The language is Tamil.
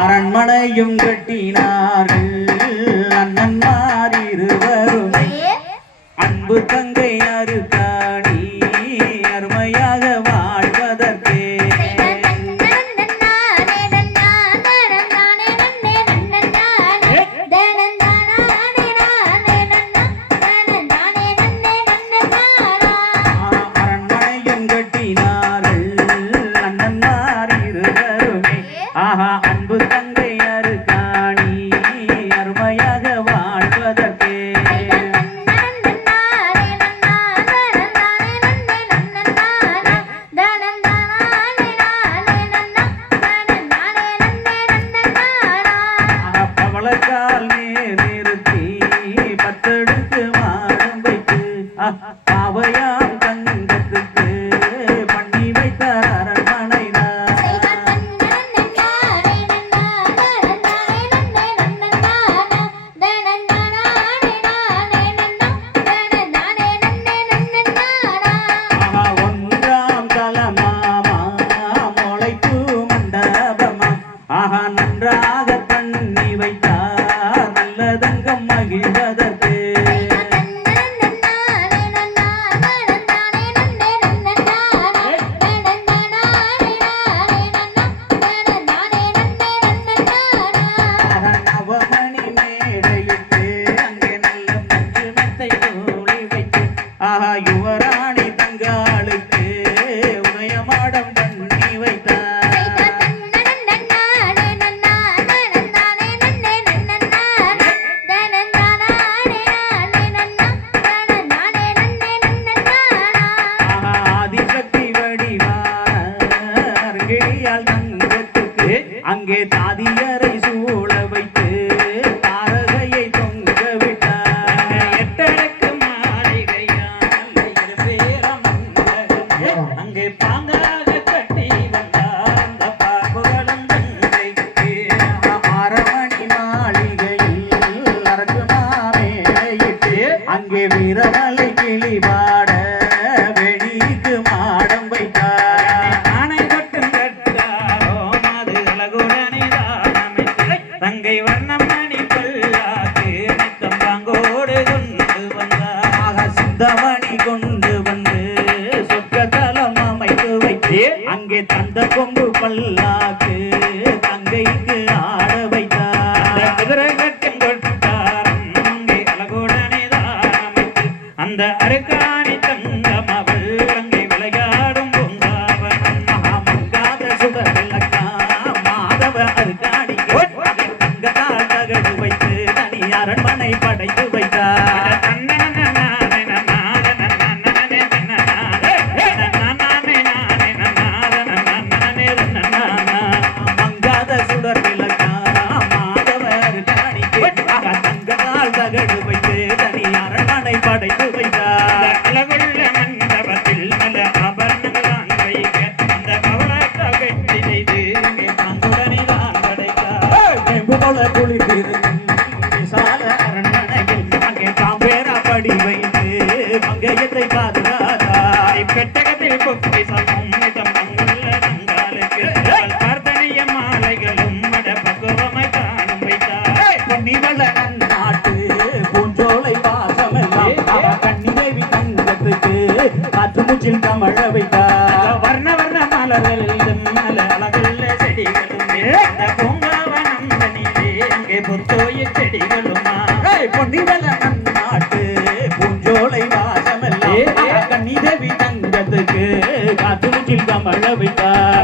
அரண்மனையும் கட்டினார்கள். அண்ணன்மார் இருவருமே அன்பு தங்கை வைத்து தங்கத்துக்கு பண்ணி வைத்தார் அரண்மனைதான் ஒன்றாம் தலமாமா முளைப்பு மண்டபமா. ஆஹா நன்றாக பண்ணி வைத்தார் நல்லதங்கம் அங்கே பாங்காக கட்டி வந்தார் பாகுகளும் தங்கைக்கு. அரமணி மாளிகையில் அரக்குமாமேயிட்டு அங்கே வீரமலை கிளி பாட வெளிக்கு மாடம் வைத்தார். ஆணை கட்டும் கட்டாரோ மாது அழகுடனே தான் அமைத்து தங்கை வண்ணம் மணி பல்லாக்கு நித்தம் பாங்கோடு கொண்டு வந்தார். ஆக சிந்தமணி கொண்டு அரண்மனை படைத்து வைத்தார். மங்காத சுடர் விளக்கா மாதவ அருகாணிக்கு தங்கத்தால் தகடு வைத்து தனி அரண்மனை படைத்து வைத்தார். வெம்பு போல குளிர்ந்திருக்கும் விசால மங்கையத்தை பாதுகாத்தாய் பெட்டகத்தில் கொப்பி சமம் அங்குள்ள நங்காலுக்கு அவள் பார்த்தனிய மாலைகளும் மட பக்குவமாய் தானும் வைத்தார் பொன்னிவள நாட்டு பூஞ்சோலை பாசமெல்லாம் கன்னிதேவி தங்கத்துக்கு காற்று மூச்சில் கமழ வைத்தார் வர்ண வர்ண மலர்களில் மல அழகுள்ள செடிகளும் பூங்காவனம் அங்கே புத்தோய செடிகளுமா? பொன்னிவள பண்ண வைப்பார்.